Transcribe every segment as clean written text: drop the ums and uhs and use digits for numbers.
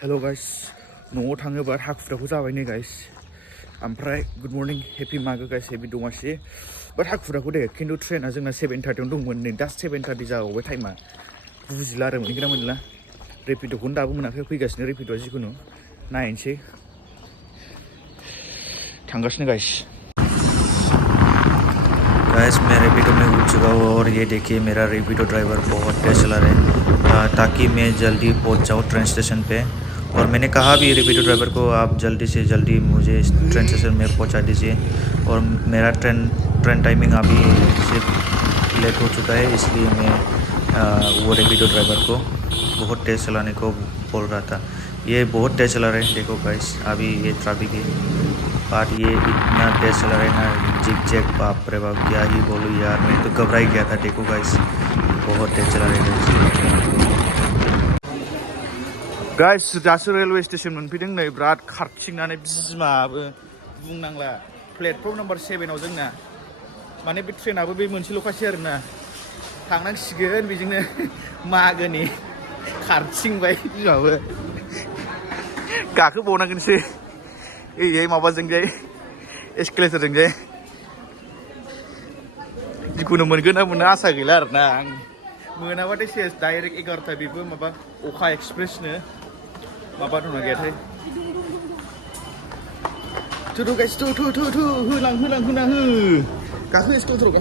Hello guys, Noao थाङोबा हाखुदाखु जाबाय नै guys. ओमफ्राय good morning, happy Maghw guys, happy Domasi. बाट हाखुदाखु दे, खिन्थु ट्रेना जोंना 7:30 आवनो दंमोन नै दा 7:30 जाबावबाय टाइमा. बुजिला आरो मोनगोन ना मोनला. रेपिड'खौनो दाबो मोनाखै फैगासिनो रेपिड'आ जिखुनु नायनोसै. थांगासिनो guys. गैस मैं रेपिडो में उठ चुका हूँ और ये देखिए मेरा रेपिडो ड्राइवर बहुत तेज चला रहा है ताकि मैं जल्दी पहुँच जाऊँ ट्रेन स्टेशन पे। और मैंने कहा भी रेपिडो ड्राइवर को आप जल्दी से जल्दी मुझे ट्रेन स्टेशन में पहुँचा दीजिए। और मेरा ट्रेन टाइमिंग अभी से लेट हो चुका है, इसलिए मैं वो रेपिडो ड्राइवर को बहुत तेज़ चलाने को बोल रहा था। ये बहुत तेज़ चला रहे हैं, देखो गाइस अभी ये ट्रैफिक है बट ये इतना तेज़ चला रहा है ना, जिग जैग बाप रे बाप क्या ही बोलूँ यार, मैं तो घबरा ही गया था। देखो गाइस बहुत तेज़ चला रहे हैं गाइस दासो रेलवे स्टेशन मोनफैदों नै बिराद खारथिंनानै बिमाबो बुंनांला प्लेटफर्म नम्बर 7 आव जोंना माने बे ट्रेनाबो बे मोनसेल'खासै आरोना थांनांसिगोन बेजोंनो मागोनि खारथिंबाय बिमाबो गाखोबावनांगोनसो ओइ माबाजोंजाय एस्केलेटरजोंजाय जिखुनु मोनगोन ना मोना आसा गैला आरोना आं मोनाबाथाय सेस डाइरेक्ट 11टा बेबो माबा अखा एक्सप्रेसनो माबा दंना गैयाथाय थु गाइस थु होलां गाखो एस्केलेटराव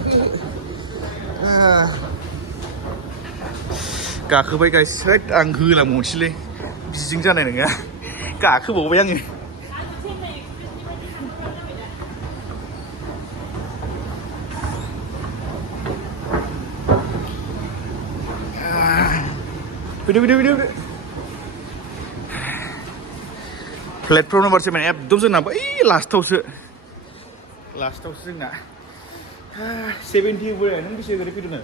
गाखोबाय गाइस हैद आं होलांबावनोसैलै बिदिजों जानाय नङा गाखोबावबाय आङो फैदो प्लेटफर्म नम्बर 7 एकदम जोंना बै लास्टावसो जोंना 70 बोराय नों बेसे गोरै फैदोंनो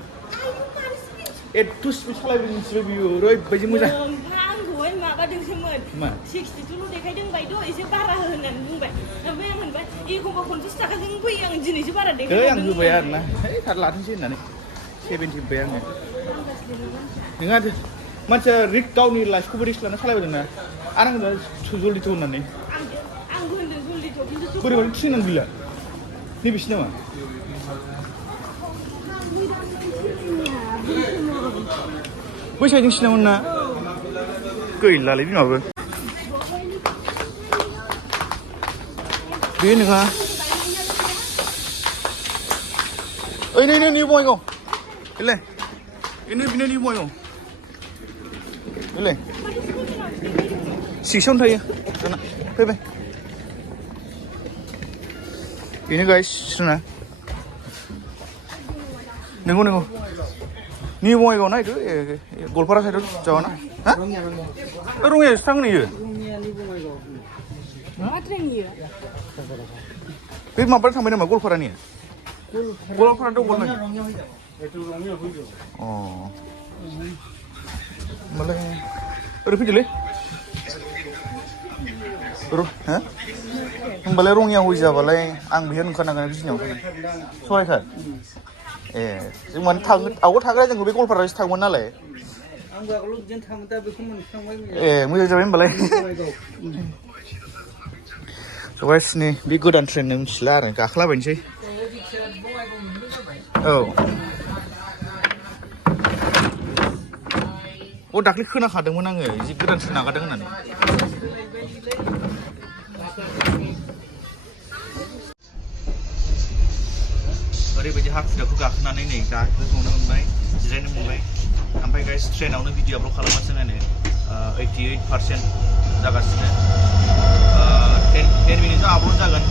एथ' स्पिड सालायदों नोंसोरो बियो ओरैबायदि मोजां आंखौहाय माबादोंसोमोन मा 62ल' देखायदों बायद' एसे बारा हो होननानै बुंबाय ओमफ्राय आं होनबाय एखमबा 50 थाखाजों फैयो आं दिनैसो बारा देखायदों आं होबाय आरोना है थार लाथोंसै होननानै 70 होबाय आङो नङा मानसिया गावनि लाइफखौबो रिस्क लाना सालायबोदोंना आरो आं जल्दिथ' होननानै आंबो होनदों जल्दिथ' खिन्थु बोरैबा थिनानै गैला नैबेसो नामा बै साइडजों सिनामोन ना गैलालै बिमाबो बे नङा ओइ नै निउ बङाइगाव बेलाय बिनो निउ बङाइगाव बेलाय 6आवनो थायो दाना फैबाय बेनो गाइस जोंना नंगौ निउ बङाइगाव नायदो गलपारा साइडआव जावाना हा रङियासो थाङो नैयो बे माबायाव थांबाय नामा गलपारानि गलपारा दंमोन अ होमबालाय ओरै फैदोलै होमबालाय रङिया हय जाबालाय आं बेहाय ओंखारनांगोन बिजनियाव सरायखार ए जों माने आवगायाव थाग्रा जोंखौ बे गलपारायावसो थाङोमोन नालाय ए मोजां जाबाय होमबालाय गाइसनि बे गोदान ट्रेन मिथिला आरो गाखोलाबायनोसै औ दाख्लै खोनाखादोंमोन आङो जि गोदान ट्रेन नागारदों होननानै ओरैबायदि हाखुदाखु गाखोनानै नै गाखोनो मोनबाय जिरायनो मोनबाय ओमफ्राय गाइस ट्रेनावनो भिडिअ आपल'ड खालामगासिनो आङो 88% जागासिनो 10 मिनिटआव आपल'ड जागोन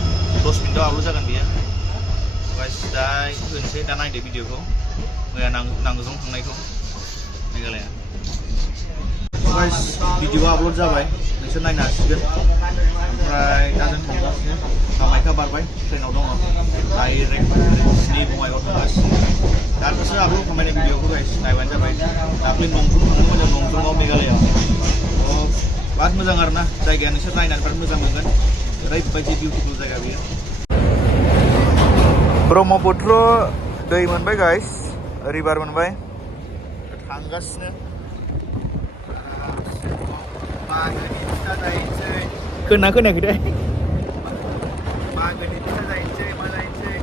10 मिनिटआव आपल'ड जागोन बेयो गाइस दा होनोसै दा नायदो भिडिअखौ मैया नांगौजों थांनायखौ मेघालया गाइस भिडिअआ आपल'ड जाबाय नोंसोर नायनो हासिगोन ओमफ्राय दा जों थांगासिनो कामाख्या बारबाय ट्रेनाव दङ डाइरेक्ट बङाइगाव थांगासिनो दासो आपल'ड खालामनाय भिडिअखौ गाइस नायबानो जाबाय दाख्लै नंजुं थांदोंमोन जों नंजुङाव मेघालयाव बिराद मोजां आरोना जायगाया नोंसोर नायनानै बिराद मोजां मोनगोन ओरैबायदि बिउटिफुल जायगा बेयो ब्रह्मपुत्र दै मोनबाय गाइस रिभार मोनबाय थांगासिनो खोना खोनायाखै दे मागोनि फिथा जाहैनोसै मा जाहैनोसै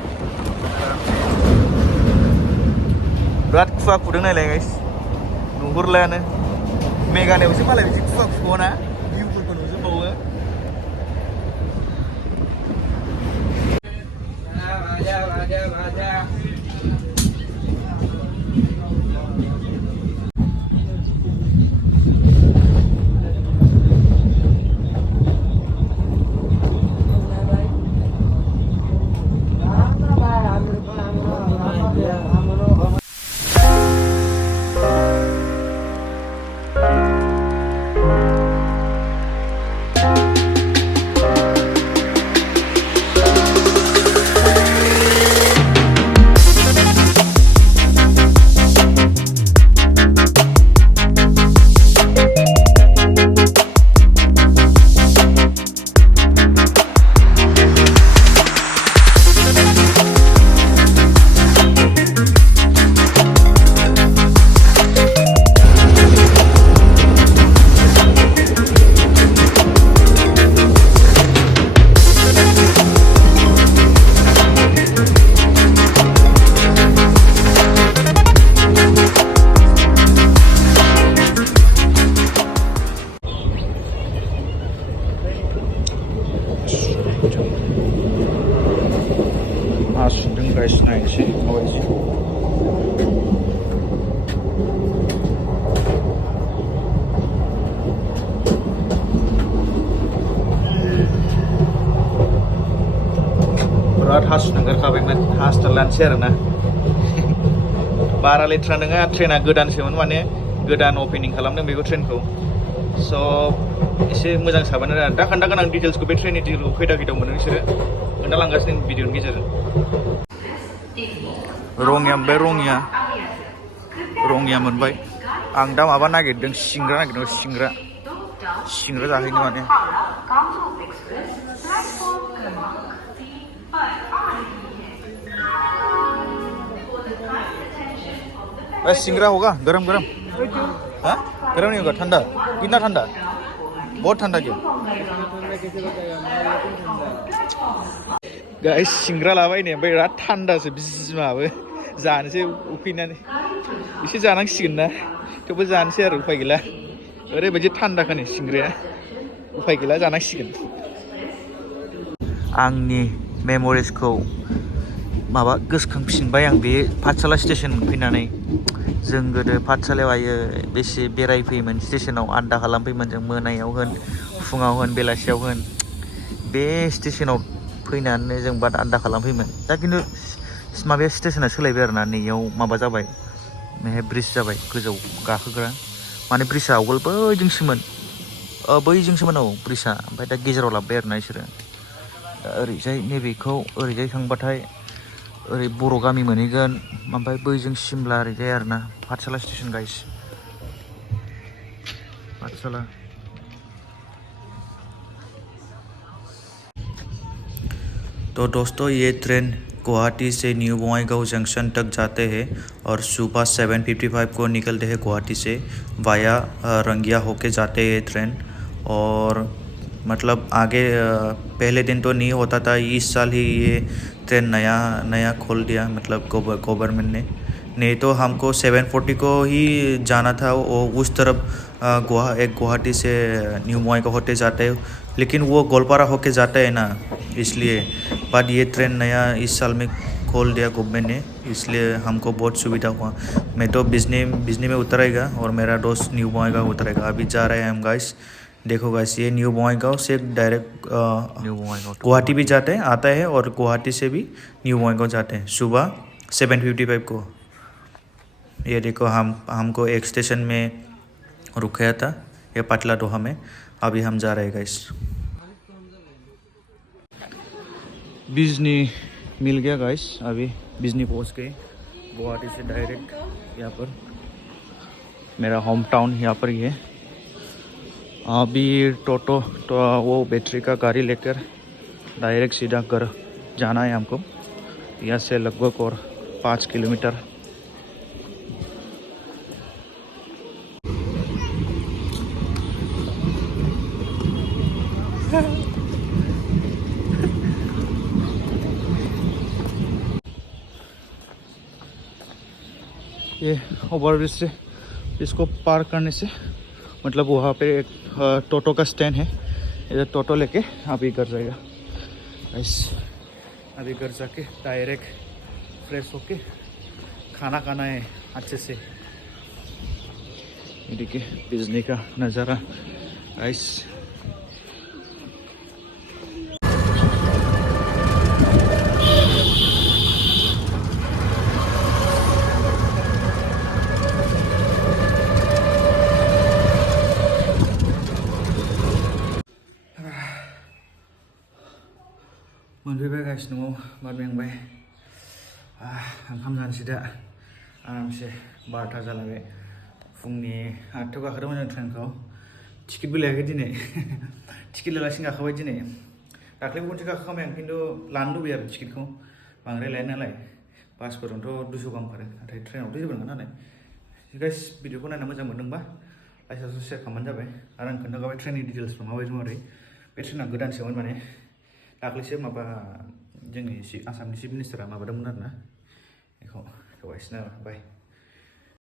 बिराद खुवा खुदों नायलाय गाइस नुहुरलायानो मेघालयआवसो मालाय बिदि खुवा खुबावा ना भिउफोरखौ नुजोबबावो सुदों गाइस नायनोसै माबायदि बिराद हासुनो ओंखारखाबायमोन हासथारलानोसै आरोना बारा लेथ्रा नङा ट्रेना गोदानसोमोन माने गोदान अपेनिं खालामदों बेखौ ट्रेनखौ स' एसे मोजां साबानो आरो दा खोन्थागोन आं डिटेल्सखौ बे ट्रेननि डिटेलखौ खैथा मोनो नोंसोरो खोन्थालांगासिनो भिडिअनि गेजेरजों रङिया मोनबाय रङिया मोनबाय आं दा माबा नागिरदों सिंग्रा जाहैनो माने सिंग्रा होगा गरम हाँ गरम नहीं होगा ठंडा कितना ठंडा बहुत ठंडा क्यों गाइस सिंग्रा लाबायनो ओमफ्राय बिराद थान्दासो बिमाबो जानोसै उखैनानै एसे जानांसिगोन ना थेवबो जानोसै आरो उफाय गैला ओरैबायदि थान्दाखानि सिंग्राया उफाय गैला जानांसिगोन आंनि मेम'रिसखौ माबा गोसोखांफिनबाय आं बे पाठशाला स्टेसन मोनफैनानै जों गोदो पाठशालायाव आयो बेसे बेरायफैयोमोन स्टेसनाव आड्डा खालामफैयोमोन जों मोनायाव होन फुङाव होन बेलासियाव होन बे स्टेसनाव फैनानै जों बाद आड्डा खालामफैयोमोन दा खिन्थु माबाया स्टेसना सोलायबाय आरोना नैयाव माबा जाबाय बेहाय ब्रिज जाबाय गोजौ गाखोग्रा माने ब्रिजआ आवगोल बैजोंसोमोन औ ब्रिजआ ओमफ्राय दा गेजेराव लाबोबाय आरोना बिसोरो दा ओरैजाय नैबेखौ ओरैजाय थांबाथाय ओरै बर' गामि मोनहैगोन ओमफ्राय बैजों सिमला ओरैजाय आरोना पाठशाला स्टेसन गाइस पाठशाला तो दोस्तों ये ट्रेन गुवाहाटी से न्यू बोंगाईगांव जंक्शन तक जाते हैं और सुबह 7:55 को निकलते हैं गुवाहाटी से वाया रंगिया होके जाते हैं ट्रेन और मतलब आगे पहले दिन तो नहीं होता था इस साल ही ये ट्रेन नया खोल दिया मतलब गवर्नमेंट ने नहीं तो हमको 7:40 को ही जाना था वो उस तरफ गुवाहाटी से न्यू बोंगाईगांव होते जाते हैं लेकिन वो गोलपारा होके जाता है ना इसलिए बाद ये ट्रेन नया इस साल में खोल दिया गवर्नमेंट ने इसलिए हमको बहुत सुविधा हुआ मैं तो बिजनी में उतरेगा और मेरा दोस्त न्यू बोंगाईगांव उतरेगा अभी जा रहे हैं हम गाइस देखो गाइस ये न्यू बोंगाईगांव से डायरेक्ट गुवाहाटी भी जाते हैं आता है और गुवाहाटी से भी न्यू बोंगाईगांव जाते हैं सुबह 7:55 को ये देखो हमको एक स्टेशन में रुकाया था ये पाटला दोहा में अभी हम जा रहे हैं गाइस बिजनी मिल गया गाइस अभी बिजनी पहुंच गए गुवाहाटी से डायरेक्ट यहाँ पर मेरा होम टाउन यहाँ पर ही है अभी टोटो तो वो बैटरी का गाड़ी लेकर डायरेक्ट सीधा घर जाना है हमको यहाँ से लगभग और 5 किलोमीटर ये ओवरब्रिज से इसको पार करने से मतलब वहाँ पे एक टोटो का स्टैंड है, इधर टोटो लेके अभी घर जाएगा। गाइस अभी घर जाके डायरेक्ट फ्रेश होके खाना खाना है अच्छे से। ये देखिए बिजली का नज़ारा गाइस। मोनफैबाय गाइस न'आव बार मेंबाय। ओंखाम जानोसै दा आरामसे 12टा जालायबाय। फुंनि 8टायाव गाखोदोंमोन जों ट्रेनखौ, टिकेटबो लायाखै दिनै। टिकेट लायालासिनो गाखोबाय दिनै। दाख्लैबो खनसे गाखोखांबाय आं, खिन्थु लानो लुबैयो आरो टिकेटखौ, बांद्राय लाया नालाय। बासफोरावथ' 200 गाहाम खारो, नाथाय ट्रेनावथ' जेबो नङा नालाय। गाइस भिडिअखौ नायना मोजां मोनदोंबा लाइक शेयार खालामबानो जाबाय। आरो आं खोन्थाखाबाय ट्रेननि डिटेल्सफ्रा माबायदि माबोरै। बे ट्रेना गोदानसोमोन माने, दाख्लैसो माबा जोंनि आसामनि चिफ मिनिस्टारा माबादोंमोन आरोना बेखौ। बाय।